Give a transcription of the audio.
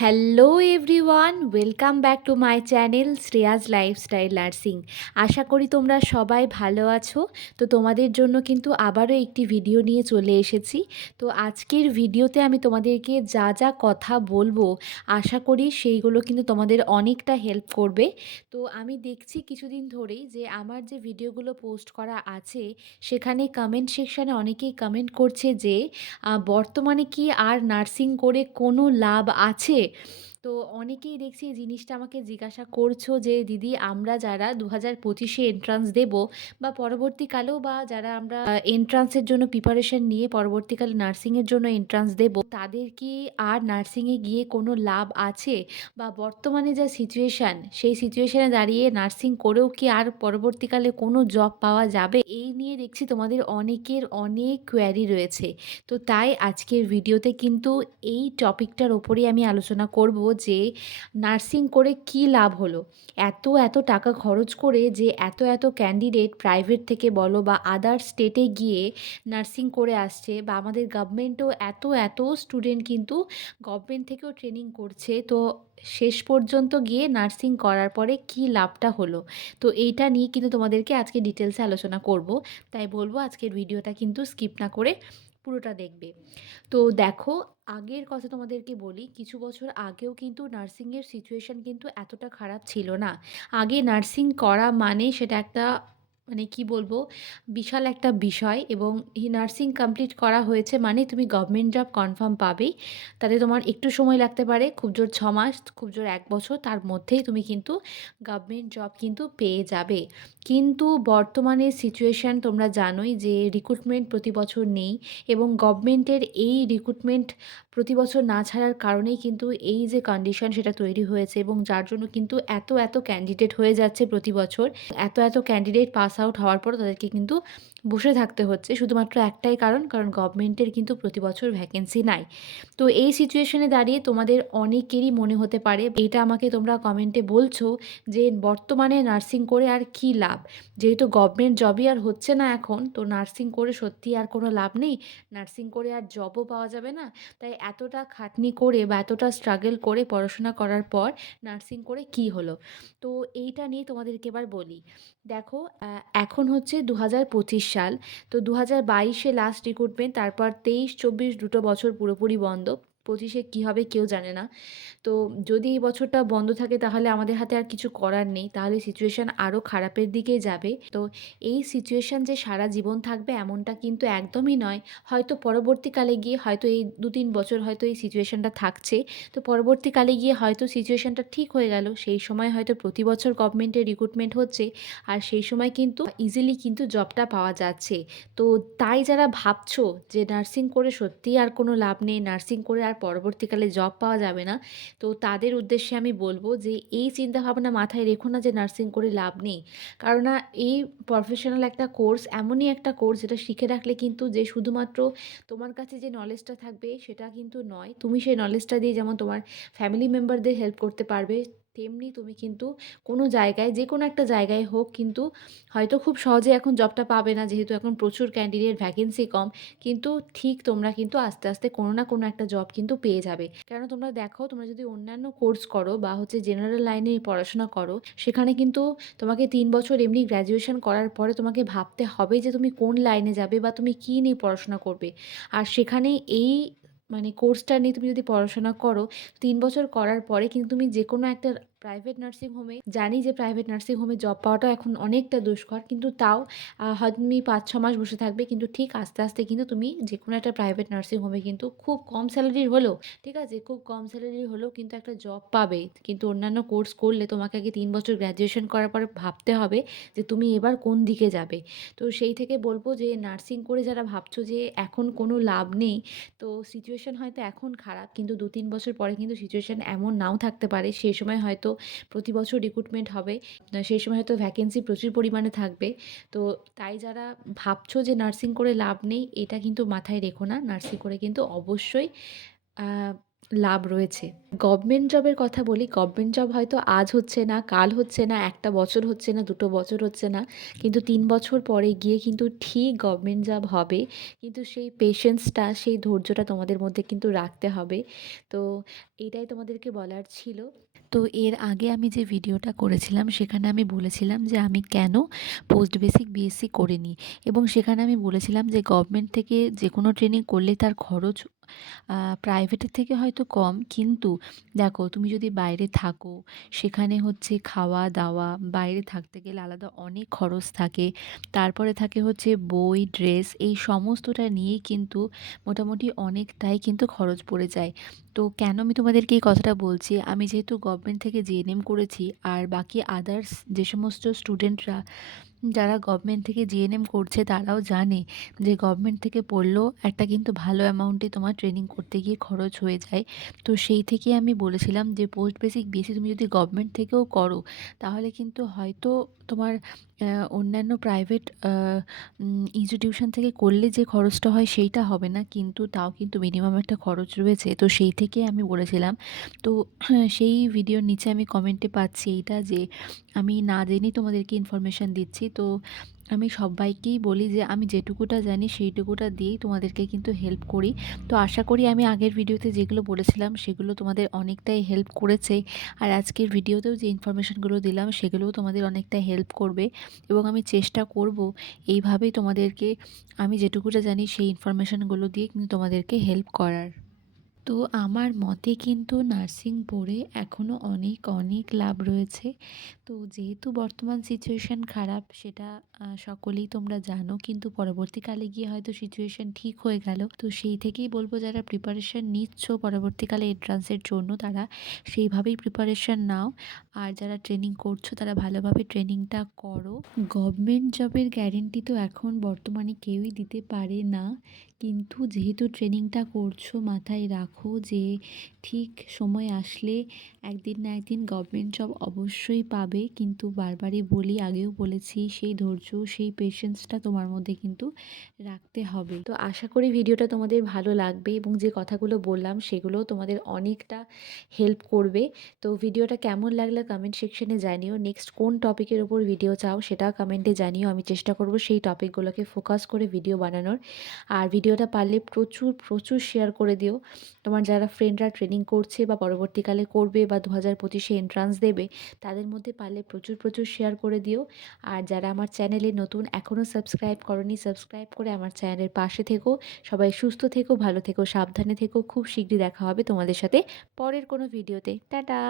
Hello everyone, welcome back to my channel Shreya's lifestyle nursing. আশা করি তোমরা সবাই ভালো আছো। তো তোমাদের জন্য কিন্তু আবারও একটি ভিডিও নিয়ে চলে এসেছি। তো আজকের ভিডিওতে আমি তোমাদেরকে যা যা কথা বলবো আশা করি সেইগুলো কিন্তু তোমাদের অনেকটা হেল্প করবে। তো আমি দেখছি কিছুদিন ধরেই যে আমার যে ভিডিওগুলো পোস্ট করা আছে সেখানে কমেন্ট সেকশানে অনেকেই কমেন্ট করছে যে বর্তমানে কি আর নার্সিং করে কোনো লাভ আছে? তো অনেকেই দেখছি এই জিনিসটা আমাকে জিজ্ঞাসা করছো যে দিদি আমরা যারা 2025-এ এন্ট্রান্স দেবো বা পরবর্তীকালেও বা যারা আমরা এন্ট্রান্সের জন্য প্রিপারেশন নিয়ে পরবর্তীকালে নার্সিংয়ের জন্য এন্ট্রান্স দেবো তাদের কি আর নার্সিংয়ে গিয়ে কোনো লাভ আছে? বা বর্তমানে যা সিচুয়েশান সেই সিচুয়েশানে দাঁড়িয়ে নার্সিং করেও কি আর পরবর্তীকালে কোনো জব পাওয়া যাবে? এই নিয়ে দেখছি তোমাদের অনেকের অনেক কোয়ারি রয়েছে। তো তাই আজকের ভিডিওতে কিন্তু এই টপিকটার ওপরেই আমি আলোচনা করব যে নার্সিং করে কি লাভ হলো। এত টাকা খরচ করে যে এত ক্যান্ডিডেট প্রাইভেট থেকে বলো বা আদার স্টেটে গিয়ে নার্সিং করে আসছে, বা আমাদের গভর্নমেন্টও এত স্টুডেন্ট কিন্তু গভর্নমেন্ট থেকেও ট্রেনিং করছে। তো শেষ পর্যন্ত গিয়ে নার্সিং করার পরে কি লাভটা হলো, তো এইটা নিয়ে কিন্তু তোমাদেরকে আজকে ডিটেলসে আলোচনা করব। তাই বলবো আজকের ভিডিওটা কিন্তু স্কিপ না করে পুরোটা দেখবে। তো দেখো, আগের কথা তোমাদেরকে বলি, কিছু বছর আগেও কিন্তু নার্সিংয়ের সিচুয়েশান কিন্তু এতটা খারাপ ছিল না। আগে নার্সিং করা মানে সেটা একটা মানে কি বলবো, বিশাল একটা বিষয়। এবং এই নার্সিং কমপ্লিট করা হয়েছে মানে তুমি গভর্নমেন্ট জব কনফার্ম পাবেই। তাতে তোমার একটু সময় লাগতে পারে, খুব জোর 6 মাস, খুব জোর 1 বছর, তার মধ্যেই তুমি কিন্তু গভর্নমেন্ট জব কিন্তু পেয়ে যাবে। কিন্তু বর্তমানে সিচুয়েশান তোমরা জানোই যে রিক্রুটমেন্ট প্রতি বছর নেই, এবং গভর্নমেন্টের এই রিক্রুটমেন্ট প্রতি বছর না ছাড়ার কারণেই কিন্তু এই যে কন্ডিশন সেটা তৈরি হয়েছে, এবং যার জন্য কিন্তু এত ক্যান্ডিডেট হয়ে যাচ্ছে প্রতি বছর। এত ক্যান্ডিডেট পাস আউট হওয়ার পর তাদেরকে কিন্তু বসে থাকতে হচ্ছে শুধুমাত্র একটাই কারণ, কারণ গভর্নমেন্টের কিন্তু প্রতি বছর ভ্যাকেন্সি নাই। তো এই সিচুয়েশনে দাঁড়িয়ে তোমাদের অনেকেরই মনে হতে পারে, এটা আমাকে তোমরা কমেন্টে বলছো যে বর্তমানে নার্সিং করে আর কি লাভ, যেহেতু গভর্নমেন্ট জবই আর হচ্ছে না এখন, তো নার্সিং করে সত্যি আর কোনো লাভ নেই, নার্সিং করে আর জবও পাওয়া যাবে না। তাই এতটা খাটনি করে বা এতটা স্ট্রাগল করে পড়াশোনা করার পর নার্সিং করে কি হলো? তো এইটা নিয়ে তোমাদেরকে এবার বলি। দেখো, এখন হচ্ছে 2025 সাল। তো 2022-এ লাস্ট রিক্রুটমেন্ট, তারপর 23-24 দুটো বছর পুরোপুরি বন্ধ। 25-এ কী হবে কেউ জানে না। তো যদি এই বছরটা বন্ধ থাকে তাহলে আমাদের হাতে আর কিছু করার নেই, তাহলে সিচুয়েশান আরও খারাপের দিকেই যাবে। তো এই সিচুয়েশান যে সারা জীবন থাকবে এমনটা কিন্তু একদমই নয়। হয়তো পরবর্তীকালে গিয়ে হয়তো এই 2-3 বছর হয়তো এই সিচুয়েশানটা থাকছে। তো পরবর্তীকালে গিয়ে হয়তো সিচুয়েশানটা ঠিক হয়ে গেল, সেই সময় হয়তো প্রতি বছর গভর্নমেন্টের রিক্রুটমেন্ট হচ্ছে, আর সেই সময় কিন্তু ইজিলি কিন্তু জবটা পাওয়া যাচ্ছে। তো তাই যারা ভাবছো যে নার্সিং করে সত্যিই আর কোনো লাভ নেই, নার্সিং করে আর পরবর্তীকালে জব পাওয়া যাবে না, তো তাদের উদ্দেশ্যে আমি বলবো যে এই চিন্তাভাবনা মাথায় রেখো না যে নার্সিং করে লাভ নেই। কারণ এই প্রফেশনাল একটা কোর্স, এমনই একটা কোর্স যেটা শিখে রাখলে কিন্তু যে শুধুমাত্র তোমার কাছে যে নলেজটা থাকবে সেটা কিন্তু নয়, তুমি সেই নলেজটা দিয়ে যেমন তোমার ফ্যামিলি মেম্বারদের হেল্প করতে পারবে, তেমনি তুমি কিন্তু কোনো জায়গায়, যে কোনো একটা জায়গায় হোক, কিন্তু হয়তো খুব সহজে এখন জবটা পাবে না যেহেতু এখন প্রচুর ক্যান্ডিডেট, ভ্যাকেন্সি কম, কিন্তু ঠিক তোমরা কিন্তু আস্তে আস্তে কোনো না কোনো একটা জব কিন্তু পেয়ে যাবে। কেন, তোমরা দেখো, তোমরা যদি অন্যান্য কোর্স করো বা হচ্ছে জেনারেল লাইনে পড়াশোনা করো, সেখানে কিন্তু তোমাকে 3 বছর এমনি গ্র্যাজুয়েশন করার পরে তোমাকে ভাবতে হবে যে তুমি কোন লাইনে যাবে বা তুমি কী নিয়ে পড়াশোনা করবে। আর সেখানে এই মানে কোর্সটা নিয়ে তুমি যদি পড়াশোনা করো 3 বছর করার পরে কিন্তু তুমি যে কোনো একটা প্রাইভেট নার্সিং হোমে, জানি যে প্রাইভেট নার্সিং হোমে জব পাওয়াটা এখন অনেকটা দুষ্কর, কিন্তু তাও হয়তো তুমি 5-6 মাস বসে থাকবে, কিন্তু ঠিক আস্তে আস্তে কিন্তু তুমি যে কোনো একটা প্রাইভেট নার্সিং হোমে কিন্তু খুব কম স্যালারির হলেও, ঠিক আছে, খুব কম স্যালারির হলেও কিন্তু একটা জব পাবে। কিন্তু অন্যান্য কোর্স করলে তোমাকে আগে 3 বছর গ্র্যাজুয়েশন করার পরে ভাবতে হবে যে তুমি এবার কোন দিকে যাবে। তো সেই থেকে বলবো যে নার্সিং করে যারা ভাবছো যে এখন কোনো লাভ নেই, তো সিচুয়েশান হয়তো এখন খারাপ, কিন্তু 2-3 বছর পরে কিন্তু সিচুয়েশান এমন নাও থাকতে পারে, সেই সময় হয়তো প্রতি বছর রিক্রুটমেন্ট হবে, সেই সময় হয়তো ভ্যাকেন্সি প্রচুর পরিমাণে থাকবে। তো তাই যারা ভাবছো যে নার্সিং করে লাভ নেই, এটা কিন্তু মাথায় রেখো না, নার্সিং করে কিন্তু অবশ্যই লাভ রয়েছে। গভর্নমেন্ট জবের কথা বলি, গভর্নমেন্ট জব হয়তো আজ হচ্ছে না, কাল হচ্ছে না, ১ টা বছর হচ্ছে না, ২ টো বছর হচ্ছে না। কিন্তু ৩ বছর পরে গিয়ে কিন্তু ঠিক গভর্নমেন্ট জব হবে। কিন্তু সেই পেশেন্সটা, সেই ধৈর্যটা তোমাদের মধ্যে কিন্তু রাখতে হবে। তো এটাই তোমাদেরকে বলার ছিল। তো এর আগে আমি যে ভিডিওটা করেছিলাম সেখানে আমি বলেছিলাম যে আমি কেন পোস্ট বেসিক বিএসসি করিনি, এবং সেখানে আমি বলেছিলাম যে গভর্নমেন্ট থেকে যে কোনো ট্রেনিং করলে তার খরচ প্রাইভেটের থেকে হয়তো কম, কিন্তু দেখো তুমি যদি বাইরে থাকো, সেখানে হচ্ছে খাওয়া দাওয়া, বাইরে থাকতে গেলে আলাদা অনেক খরচ থাকে। তারপরে থাকে হচ্ছে বই, ড্রেস, এই সমস্তটা নিয়েই কিন্তু মোটামুটি অনেকটাই কিন্তু খরচ পড়ে যায়। তো কেন আমি তোমাদেরকে এই কথাটা বলছি, আমি যেহেতু গভর্নমেন্ট থেকে জিএনএম করেছি, আর বাকি আদার্স যে সমস্ত স্টুডেন্টরা যারা গভর্নমেন্ট থেকে জিএনএম করছে তারাও জানে যে গভর্নমেন্ট থেকে পড়লেও একটা কিন্তু ভালো অ্যামাউন্টে তোমার ট্রেনিং করতে গিয়ে খরচ হয়ে যায়। তো সেই থেকেই আমি বলেছিলাম যে পোস্ট বেসিক বিএসসি তুমি যদি গভর্নমেন্ট থেকেও করো, তাহলে কিন্তু হয়তো তোমার অন্যান্য প্রাইভেট ইনস্টিটিউশন থেকে করলে যে খরচটা হয় সেইটা হবে না, কিন্তু তাও কিন্তু মিনিমাম একটা খরচ রয়েছে। তো সেই থেকেই আমি বলেছিলাম। তো সেই ভিডিওর নিচে আমি কমেন্টে পাচ্ছি এইটা যে আমি না জেনেই তোমাদেরকে ইনফরমেশান দিচ্ছি। তো আমি সব্বাইকেই বলি যে আমি যেটুকুটা জানি সেইটুকুটা দিয়েই তোমাদেরকে কিন্তু হেল্প করি। তো আশা করি আমি আগের ভিডিওতে যেগুলো বলেছিলাম সেগুলো তোমাদের অনেকটাই হেল্প করেছে। আর আজকের ভিডিওতেও যে ইনফরমেশানগুলো দিলাম সেগুলোও তোমাদের অনেকটা হেল্প করবে, এবং আমি চেষ্টা করব এইভাবেই তোমাদেরকে, আমি যেটুকুটা জানি সেই ইনফরমেশানগুলো দিয়ে কিন্তু তোমাদেরকে হেল্প করার। তো আমার মতে কিন্তু নার্সিং পড়ে এখনও অনেক অনেক লাভ রয়েছে। তো যেহেতু বর্তমান সিচুয়েশান খারাপ, সেটা সকলেই তোমরা জানো, কিন্তু পরবর্তীকালে গিয়ে হয়তো সিচুয়েশান ঠিক হয়ে গেল। তো সেই থেকেই বলবো, যারা প্রিপারেশান নিচ্ছ পরবর্তীকালে এন্ট্রান্সের জন্য, তারা সেইভাবেই প্রিপারেশান নাও। আর যারা ট্রেনিং করছো তারা ভালোভাবে ট্রেনিংটা করো। গভর্নমেন্ট জবের গ্যারেন্টি তো এখন বর্তমানে কেউই দিতে পারে না, কিন্তু যেহেতু ট্রেনিংটা করছো, মাথায় রাখো যে ঠিক সময় আসলে একদিন না একদিন গভর্নমেন্ট জব অবশ্যই পাবে। কিন্তু বারবারই বলি, আগেও বলেছি, সেই ধৈর্য, সেই পেশেন্সটা তোমার মধ্যে কিন্তু রাখতে হবে। তো আশা করি ভিডিওটা তোমাদের ভালো লাগবে, এবং যে কথাগুলো বললাম সেগুলোও তোমাদের অনেকটা হেল্প করবে। তো ভিডিওটা কেমন লাগলো কমেন্ট সেকশনে জানিও। নেক্সট কোন টপিকের ওপর ভিডিও চাও সেটাও কমেন্টে জানিও। আমি চেষ্টা করব সেই টপিকগুলোকে ফোকাস করে ভিডিও বানানোর। আর ভিডিওটা পারলে প্রচুর প্রচুর শেয়ার করে দিও। তোমার যারা ফ্রেন্ডরা ট্রেনিং করছে বা পরবর্তীকালে করবে বা 2025-এ এন্ট্রান্স দেবে, তাদের মধ্যে পারলে প্রচুর প্রচুর শেয়ার করে দিও। আর যারা আমার চ্যানেলে নতুন, এখনও সাবস্ক্রাইব করোনি, সাবস্ক্রাইব করে আমার চ্যানেলের পাশে থেকো। সবাই সুস্থ থেকো, ভালো থেকো, সাবধানে থেকো। খুব শীঘ্রই দেখা হবে তোমাদের সাথে পরের কোনো ভিডিওতে। টাটা।